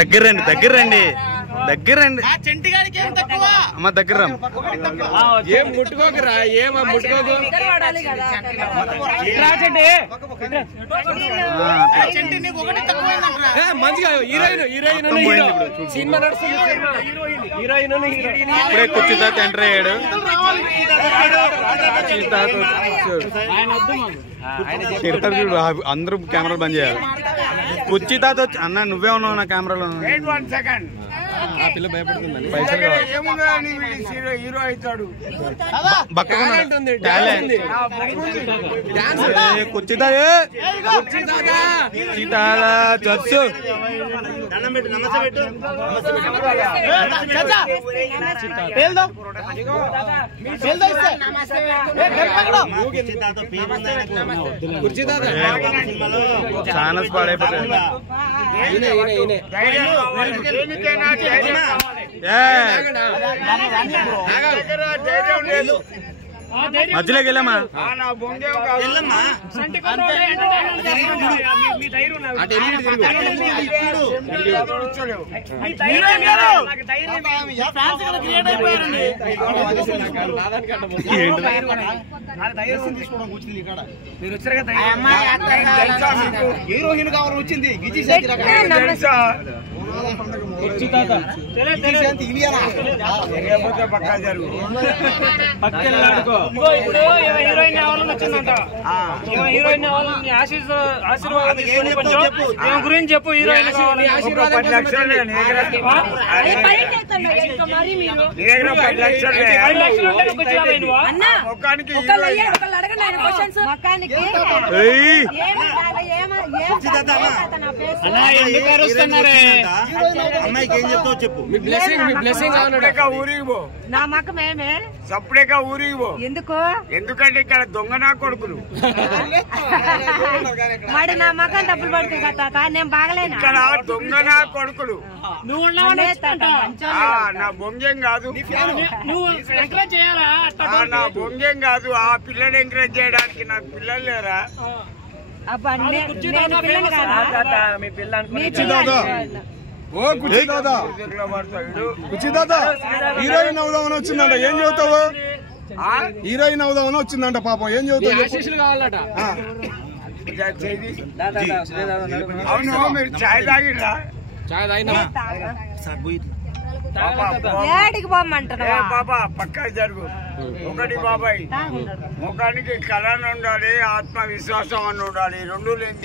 దగ్గర రండి అమ్మ దగ్గర ఏం ముట్టుకోకరా ఏమో ముట్టుకోకు మంచిగా హీరోయిన్ సినిమా నడుస్తుంది హీరోయిన్ ఇప్పుడే కుర్చీతాత ఎంటర్ అయ్యాడు చూడు అందరూ కెమెరాలు బంద్ చేయాలి కుర్చీతాత అన్న నువ్వే ఉన్నావు నా కెమెరాలో పిల్ల భయపడుతుందండి పైసలు హీరో అవుతాడు చచ్చు ఛానల్స్ పాడైపోతాయి మధ్యలోకి వెళ్ళమ్మా హీరోయిన్ కావాలని వచ్చింది గురించి చెప్పు హీరోయిన్ అమ్మాయికి ఏం చెప్తావు చెప్పు నా మక్క మేమే సప్పుడేగా ఊరికి పో ఎందుకు ఎందుకంటే ఇక్కడ దొంగ నా కొడుకులు మరి నా మకం డబ్బులు పడుతుంది కదా నేను బాగలేను ఇక్కడ దొంగ నా కొడుకులు నా బొంగేం కాదు నా బొంగేం కాదు ఆ పిల్లని ఎంకరేజ్ చేయడానికి నాకు పిల్లలు లేరా హీరోయిన్ అవుదామని వచ్చిందంట ఏం చదువుతావు హీరోయిన్ అవుదామని వచ్చిందంట పాపం ఏం చదువుతావు కావాలట అవును మీరు చాయ్ తాగిరా చాయ్ తాగినా ఏడికి పోమంటారు బాబా పక్కా జరుగు ఒకటి బాబాయ్ ముఖానికి కళ ఉండాలి ఆత్మవిశ్వాసం అని ఉండాలి రెండు లేని